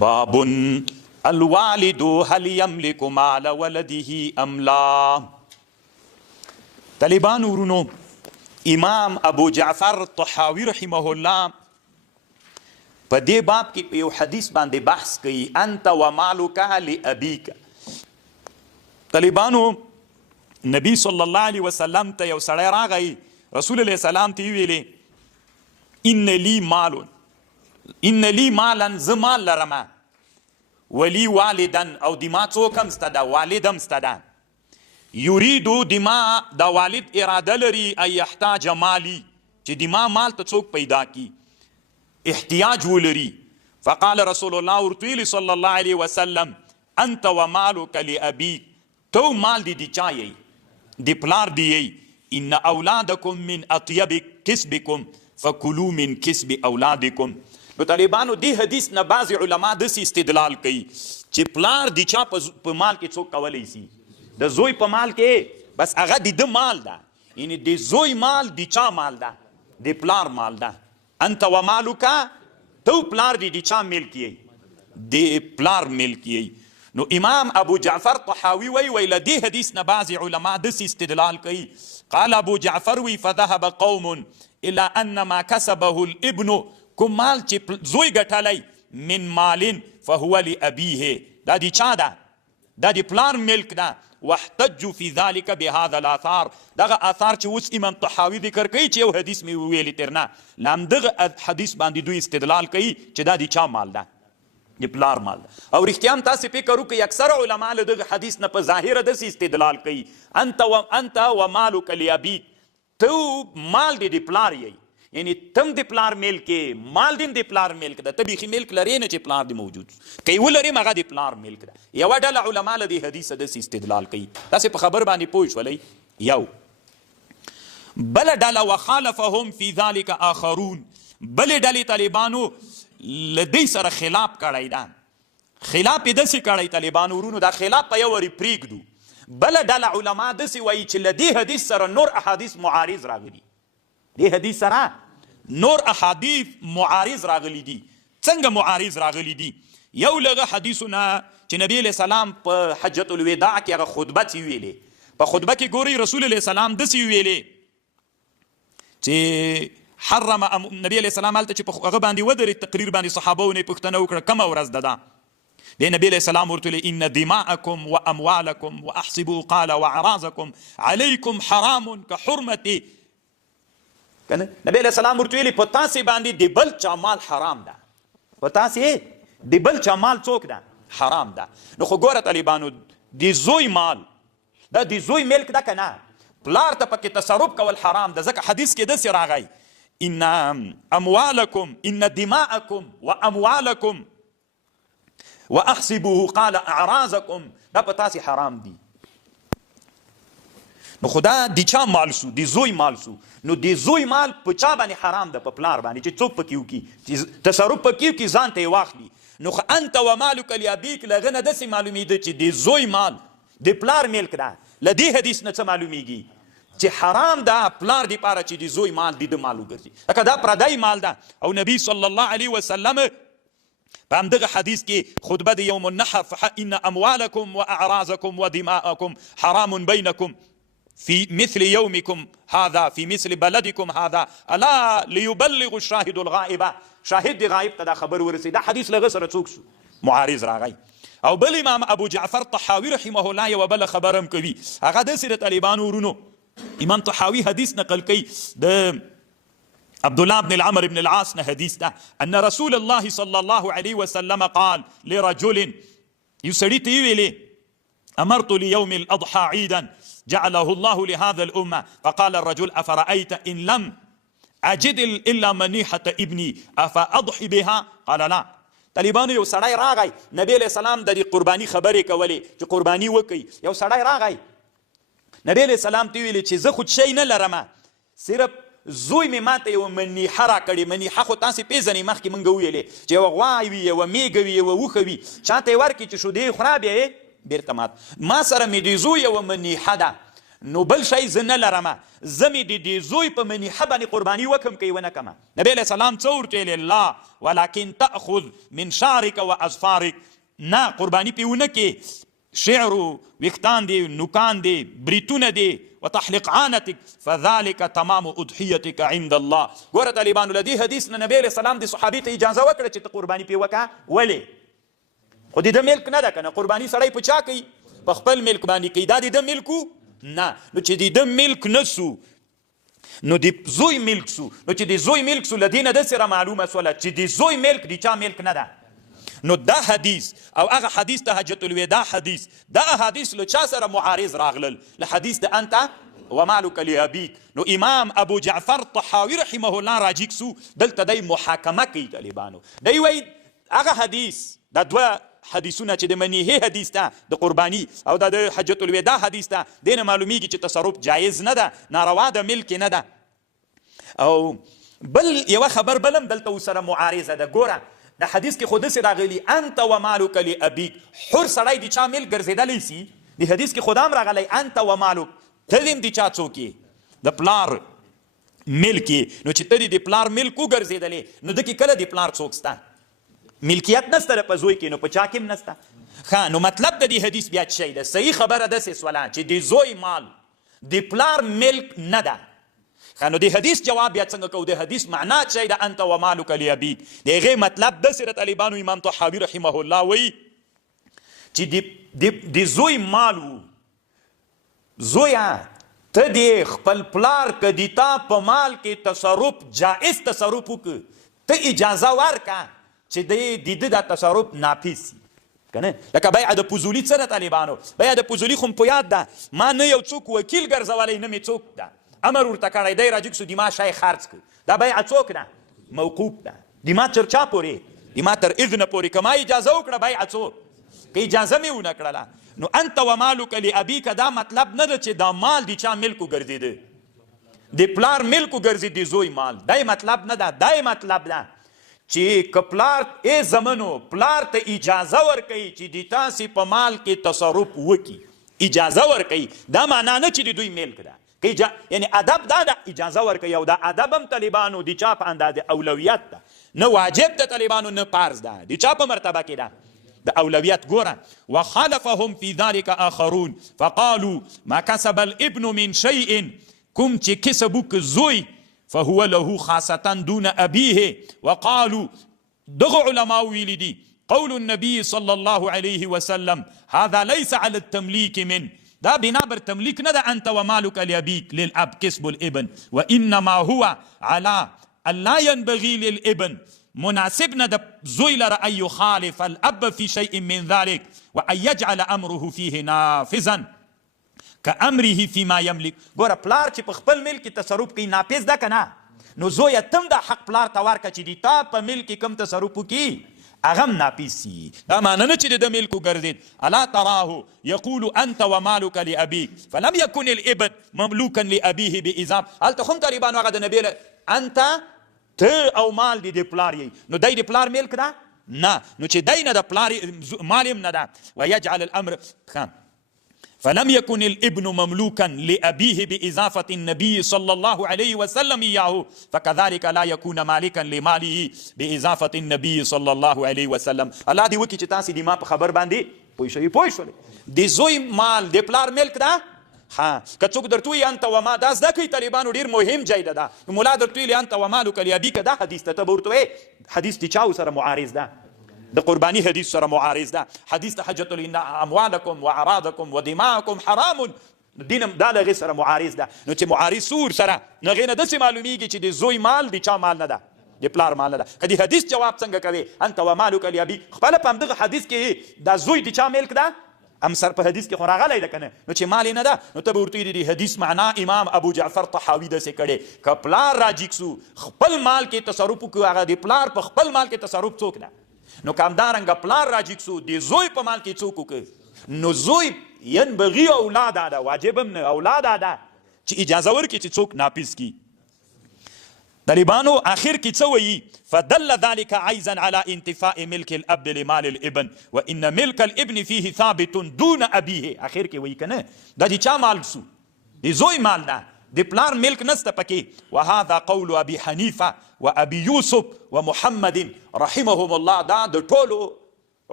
باب الوالد هل يملك مال ولده ام لا. طالبان ورونو امام ابو جعفر طحاوی رحمه الله په دې باب کې په یو حدیث باندې بحث کوي، انت ومالک لابیک. طالبانو نبی صلی الله علیه وسلم ته یو سړی راغی، رسول الله سلام ته ویلې ان لی مالا ز مال لرمه، ولی والدن او دما څوک هم سته ده، والد هم سته ده، یریدو دما دا والد اراده لري ان یحتاج مالی چې دما مال ته څوک پیدا کی، احتیاج ولري. فقال رسول الله ورتویلی صلی الله علیه وسلم انت ومالک لابیک، تو مال دی چا یی، دی پلار دی یی. ان اولادکم من اطیب کسبکم فکلوا من کسب اولادکم. نو طالبانو دی حدیث نه بعض علما داسې استدلال کوي چې پلار دی چا په مال کې څوک کولی شي، د زوی په مال کې بس هغه د ده مال ده، یعنی د زوی مال د چا مال ده، د پلار مال ده. انت و مالک، تو پلار دی چا ملک یی، د پلار ملک یی. نو امام ابو جعفر طحاوی وی لدی حدیث نه بعض علما داسې استدلال کوي. قال ابو جعفر وی فذهب قوم الى ان ما كسبه الابن، کوم مال چې زوی ګټلی من مال فهو لابیه، دا دی چا ده، دا دی پلار ملک ده. واحتجوا في ذلك بهذا الاثار، دغه اثار چې اوس امام طحاوی ذکر کوي چې یو حدیث مې ویلی ترنه، لامدغه حدیث باندې دوی استدلال کوي چې دا دی چا مال ده، د پلار مال ده. او رښتیا هم تاسې فکر وکړئ اکثر علما له دغه حدیث نه په ظاهره داسې استدلال کوي، انت و مالک لابیک، تو مال دی د پلار یی، یعنی تم د پلار ملک کې، مال دیم د پلار ملک ده، ته بیخي ملک لرې نه چې پلار دی موجود، که یې ولرې هغه د پلار ملک ده. یوه ډله علما له دې حدیثه داسې استدلال کوي. تاسې په خبر باندې پوه شولئ. یو بله ډله وخالفهم فی ذلک آخرون، بلې ډلې طالبانو له دې سره خلاف کړی ده، خلاف یې داسې کړی طالبانو ورونو، دا خلاف په یو ورې پرېږدو. بله ډله علما داسې وایي چې له دې حدیث سره نور احادیث معارض راغلي، دې حدیث سره نور احادیث معارض راغلی دي. څنګه معارض راغلی دي؟ یو لغه حدیثونه چې نبی علیہ السلام په حجة الوداع کې هغه خطبه چې ویلې، په خطبه کې ګورئ رسول علیہ السلام داسې ویلې چې حرم نبی علیہ السلام هلته چې په هغه باندې ودرېد تقریر باندې صحابو نه یې پوښتنه وکړه کومه ورځ ده دا؟ دی نبی علیہ السلام ورته ویلې ان دماءکم و اموالکم و احسبوا قال و اعراضکم علیکم حرام کحرمتی. کنه نبی علیہ السلام ورته ویلي په تاسې باندې د بل چا مال حرام ده، په تاسې د بل چا مال څوک ده؟ حرام ده. نو خو ګوره طالبانو د زوی مال دا د زوی ملک ده که نه؟ پلار ته پکې تصرف کول حرام ده، ځکه حدیث کې داسې راغی ان اموالکم ان دماءکم و اموالکم و احسبوه قال اعراضکم، دا په تاسې حرام دي. نو خدا د چا مال سو؟ د زوی مال سو. نو د زوی مال په چا باندې حرام ده؟ په پلار باندې، چې څوک پکې وکړي تصرف پکې وکړي ځان ته یې واخلي. نو انت و مالک لابیک له هغه نه داسې معلومېده چې د زوی مال د پلار ملک ده. له دې حدیث نه څه معلومیږي؟ چې حرام ده پلار دپاره چې د زوی مال د ده مال وګرځي، لکه دا پردی مال ده. او نبی صلی الله علیه وسلم په همدغه حدیث کې خطبه د یوم النحر ان اموالکم و اعراضکم و دماءکم حرام بینکم في مثل يومكم هذا في مثل بلدكم هذا الا ليبلغ الشاهد الغائب، شاهد دی غائب ته دا خبر ورسي. دا حدیث لغه سره څوک سو؟ معارض راغی. او بل امام ابو جعفر طحاوی رحمه الله یو بل خبرم کوي، هغه داسې د طالبانو ورونو امام طحاوی حدیث نقل کوي د عبدالله بن العمر بن العاص نه حدیث ده، ان رسول الله صلی الله علیه وسلم قال لرجل، یو سړي ته یې ویلې امرت ليوم الاضحى عيدا جعله الله لهذا الأمة، فقال الرجل أفرأيت إن لم أجد إلا منيحة ابني أفأضحي بها؟ قال لا. طالبانو یو سړی راغی، نبی علیہ السلام د دې قرباني خبرې کولې چې قرباني وکړي. یو سړی راغی نبی علیہ السلام ته ویلې چې زه خو شی نه لرمه، صرف زوی مې ماته یوه منیحه راکړې. منیحه خو تاسې پیژنئ، مخکې موږ ویلې چې یوه غوا وي، یوه میږه وي، یوه اوښه وي، چا ته یې ورکړي چې شودې خورا بیا یې بیرته ما سره مې د زوی یوه منیحه ده. نو بل شی زه نه لرمه، زه مې د دې زوی په منیحه باندې قرباني وکم که یې ونه کمه. نبی علیه السلام څه ورته ویلې؟ لا ولکن تأخذ من شعرک و اظفارک، نه قرباني پې ونه کې، شعر ویښتان دي، نوکان دي، بریتونه دي، وتحلق عانتک فذلك تمام اضحیتک عند الله. ګوره طالبانو له دې حدیث نه نبی علیه السلام د صحابي ته اجازه وکړه چې ته قرباني پې وکړه. ولې؟ خو د ده ملک نه ده که نه، قرباني سړی په چا کوي؟ په خپل ملک باندې کوي. دا د ده ملکو نه، نو چې د ده ملک نه سو نو د زوی ملک سو، نو چې د زوی ملک سو له دې نه داسې را معلومه سوله چې د زوی ملک د چا ملک نه ده. نو دا حدیث او هغه حدیث ته حجة الوداع حدیث، دا احادیث له چا سره معارض راغلل؟ له حدیث د انت ومالک لابیک. نو امام ابو جعفر طحاوی رحمه الله راجیک سو، دلته دی محاکمه کوي طالبانو. دی وایي هغه حدیث، دا دوه حدیثونه چې د منیحې حدیث ته د قرباني او د حجة الوداع حدیث ته، دې نه معلومیږي چې تصرف جایز نه ده، ناروا ده، ملک نه ده. او بل یوه خبر بل هم دلته ورسره معارضه ده. ګوره د حدیث کې خو داسې راغلي انت ومالک لابیک، حر سړی د چا ملک ګرځېدلی سي. د حدیث کې خو دا هم راغلی انت ومالک، ته دې هم د چا څوک یې؟ د پلار ملک یې. نو چې ته د پلار ملک وګرځېدلې، نو ده کې کله د پلار څوک سته؟ ملکیت نسته په زوی کې، نو په چا کې هم نسته. ښه، نو مطلب د دې حدیث بیا څه شی ده؟ صحیح خبره داسې سوله چې د زوی مال د پلار ملک نه ده. نو د حدیث جواب بیا څنګه کوو؟ د حدیث معنا څه ده؟ انت ومالک لابیک. د هغې مطلب داسې د طالبانو امام طحاوي رحمه الله وایي چې د زوی مال و، زویه ته د خپل پلار که د تا په مال کې تصرف جائز تصرف وکړه، ته اجازه ورکړه چې د ده دا تصرف نافذ سي که نه. لکه بیع د فضولي څه ده طالبانو؟ بیع د فضولي خو په یاد ده، ما نه یو څوک وکیل ګرځولی، نه مې څوک ده امر ورته کړی، دی راجګ سو د ما شی خرڅ کړ. دا بیعه څوک ده؟ موقوف ده. د ما تر چا پورې؟ د ما تر اذن پورې. که ما اجازه وکړه بیعه څوک؟ که اجازه مې ونه کړله، نو انت ومالک لابیک دا مطلب نه ده چې دا مال د چا ملک وګرځېده، د پلار ملک وګرځي د زوی مال. دا مطلب نه ده. دا مطلب ده چې که پلار زمنو پلار ته اجازه ورکوي چې د تاسې په مال کې تصرف وکړي، اجازه ورکوي، دا معنا نه چې د دوی ملک ده. یعنی ادب دا ده، اجازه ورکوي. او دا ادب هم طالبانو د چا په اندازه اولویت ده، نه واجب ده طالبانو، نه فرض ده، د چا په مرتبه کې ده د اولویت. ګوره وخالفهم فی ذلک آخرون فقالوا ما کسب الابن من شیء، کوم چې کسب وکړي زوی فهو له خاصة دون أبيه. وقالوا دغ علماء ویلی دي قول النبي صلى الله عليه وسلم هذا ليس على التمليك من، دا بنا بر تملیک نه ده انت ومالک لابیک للاب کسب الابن، وانما هو على الا ينبغي للابن، مناسب نه ده زوی لره ان يخالف الاب في شيء من ذلك وان يجعل امره فيه نافذا كامره فيما يملك. ګوره پلار چې په خپل ملک تصرف کوي نافذ ده که نه، نو زویه تم دا حق پلار ته ورکړه چې د تا په ملک کم تصرف وکړي هغه هم نافذ سي. دا معنی نه چې د ده ملک وګرځېد. الا تراه یقول انت ومالک لابیک فلم یکن الابن مملوکا لابیه باضافه. هلته خو هم طالبانو هغه د نبی انت ته او مال د پلار یې، نو دی د پلار ملک ده نه، نو چې دی نه د پلار مال هم نه ده. ویجعل الامر فلم يكن الابن مملوكا لأبيه بإضافة النبي صلى الله عليه وسلم إياه فكذلك لا يكون مالكا لماله بإضافة النبي صلى الله عليه وسلم. الله دې وکړي چې تاسې د ما په خبر باندې پوه شولې. د زوی مال د پلار ملک ده. ها که څوک درته وایي انت وما، دا زده کوي طالبانو ډېر مهم ځای ده. نو ملا درته ویلي انت ومالک لابیک، دا حدیث ته به ورته وایې حدیث د چا سره معارض ده؟ د قربانی حدیث سره معارض ده. حدیث ته حجة اموالکم واعراضکم ودماءکم حرام، دینم دا له هغې سره معارض ده. نو چې معارض سور سره، نو هغې نه داسې معلومیږي چې د زوی مال د چا مال نه ده، د پلار مال نه ده. که د حدیث جواب څنګه کوي انت ومالک لابیک، خپله په همدغه حدیث کې دا زوی د چا ملک ده؟ هم سر په حدیث کې خو راغلی ده که نه، نو چې مال یې نه ده، نو ته به ورته ویلي د حدیث معنا امام ابو جعفر طحاوي داسې کړې که پلار راجیک سو خپل مال کې تصرف وکړو، هغه د پلار په خپل مال کې تصرف څوک ده؟ نو که همدارنګه پلار راجیک سو د زوی په مال کې څوک وکړي، نو زوی ینبغي اولاد ده، واجب هم نه، اولاد ده چې اجازه ورکړي چې څوک ناپیز کړي. طالبانو آخر کې څه وایي؟ فدل ذلك عيزا على انتفاء ملك الاب لمال الابن وان ملك الابن فيه ثابت دون ابيه. آخر کې وایي که نه دا د چا مال سو؟ د زوی مال نه، د پلار ملک نسته پکې. وهذا قول ابي حنیفه و ابي یوسف و محمد رحمهم الله. دا د ټولو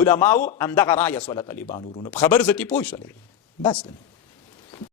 علماو همدغه رایه سوله طالبان ورونه. په خبر زه ترې پوه شولې. بس دی.